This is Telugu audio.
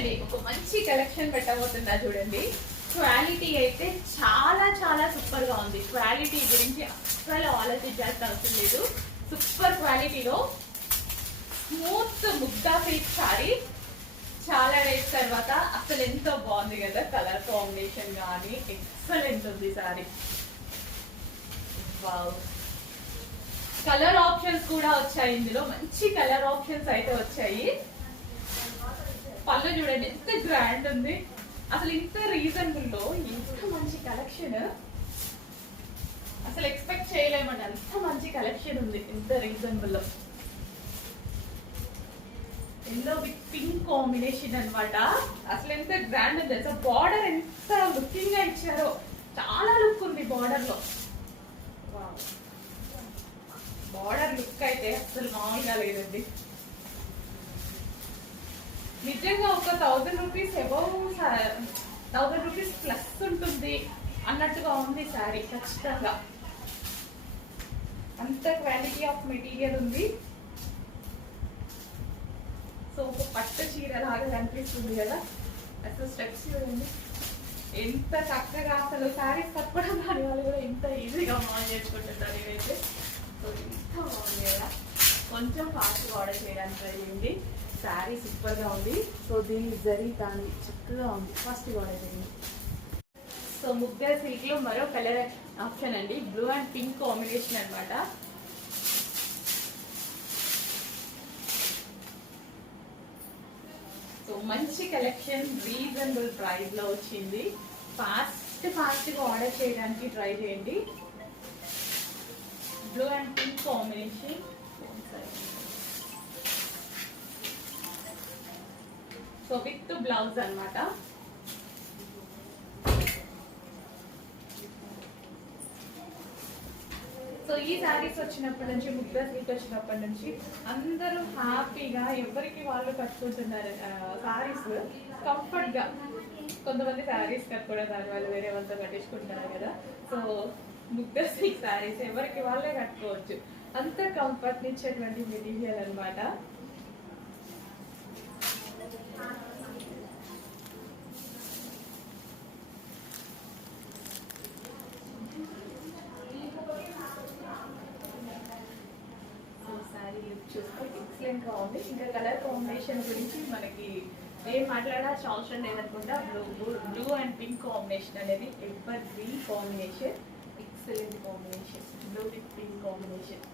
అండి ఒక మంచి కలెక్షన్ పెట్టబోతున్నా చూడండి. క్వాలిటీ అయితే చాలా చాలా సూపర్ గా ఉంది. క్వాలిటీ గురించి అస్సలు ఆలోచించాల్సిన అవసరం లేదు. సూపర్ క్వాలిటీలో స్మూత్ ముగ్దా సిల్క్ సారీ. చాలా డేస్ తర్వాత అసలు ఎంతో బాగుంది కదా, కలర్ కాంబినేషన్ కానీ ఎక్సలెంట్ ఉంది సారీ. వావ్, కలర్ ఆప్షన్స్ కూడా వచ్చాయి ఇందులో, మంచి కలర్ ఆప్షన్స్ అయితే వచ్చాయి. పళ్ళు చూడండి ఎంత గ్రాండ్ ఉంది. అసలు ఇంత రీజనబుల్ లో ఇంత మంచి కలెక్షన్ అసలు ఎక్స్పెక్ట్ చేయలేమండి. అంత మంచి కలెక్షన్ ఉంది ఇంత రీజనబుల్ లో. ఎల్లో విత్ పింక్ కాంబినేషన్ అన్నమాట. అసలు ఎంత గ్రాండ్ ఉంది. అసలు బార్డర్ ఎంత లుకింగ్ గా ఇచ్చారో, చాలా లుక్ ఉంది బార్డర్ లో. బార్డర్ లుక్ అయితే అసలు మామూలుగా లేదండి. నిజంగా ఒక 1000 రూపీస్ అబౌవ్, 1000 రూపీస్ ప్లస్ ఉంటుంది అన్నట్టుగా ఉంది శారీ. ఖచ్చితంగా అంత క్వాలిటీ ఆఫ్ మెటీరియల్ ఉంది. సో ఒక పట్టు చీర లాగా కనిపిస్తుంది కదా. అసలు స్టెప్స్ చూడండి ఎంత చక్కగా, అసలు శారీస్ కట్టుకోవడం దాని వాళ్ళు కూడా ఎంత ఈజీగా మాల్ చేసుకుంటున్నారు ఇవైతే. సో ఎంత బాగుంది కదా. కొంచెం ఫాస్ట్గా ఆర్డర్ చేయడానికి ట్రై చేయండి. శారీ సూపర్ గా ఉంది. సో దీని జరీ దాని చక్కగా ఉంది. ఫస్ట్ ఆర్డర్ చేయండి. సో ముగ్గా సిల్క్ లో మరో కలర్ ఆప్షన్ అండి, బ్లూ అండ్ పింక్ కాంబినేషన్ అనమాట. సో మంచి కలెక్షన్ రీజనబుల్ ప్రైస్ లో వచ్చింది. ఫాస్ట్ గా ఆర్డర్ చేయడానికి ట్రై చేయండి. Blue and pink combination. So with blouse అన్నమాట. సో ఈ శారీస్ వచ్చినప్పటి నుంచి, ముగ్దా సిల్క్ వచ్చినప్పటి నుంచి అందరూ హ్యాపీగా ఎవరికి వాళ్ళు కట్టుకుంటున్నారు శారీస్ కంఫర్ట్ గా. కొంతమంది శారీస్ కట్టుకోవడం దాని వాళ్ళు వేరే వాళ్ళతో కట్టించుకుంటున్నారు కదా. సో ముగ్దా సిల్క్ శారీస్ ఎవరికి వాళ్ళే కట్టుకోవచ్చు. అంత కంఫర్ట్ ఇచ్చేటువంటి మెటీరియల్ అనమాట. ఎక్సలెంట్ గా ఉంది. ఇంకా కలర్ కాంబినేషన్ గురించి మనకి ఏం మాట్లాడాల్సిన అవసరం లేదనుకుంటా. బ్లూ అండ్ పింక్ కాంబినేషన్ అనేది ever green combination, excellent combination. Blue with pink combination.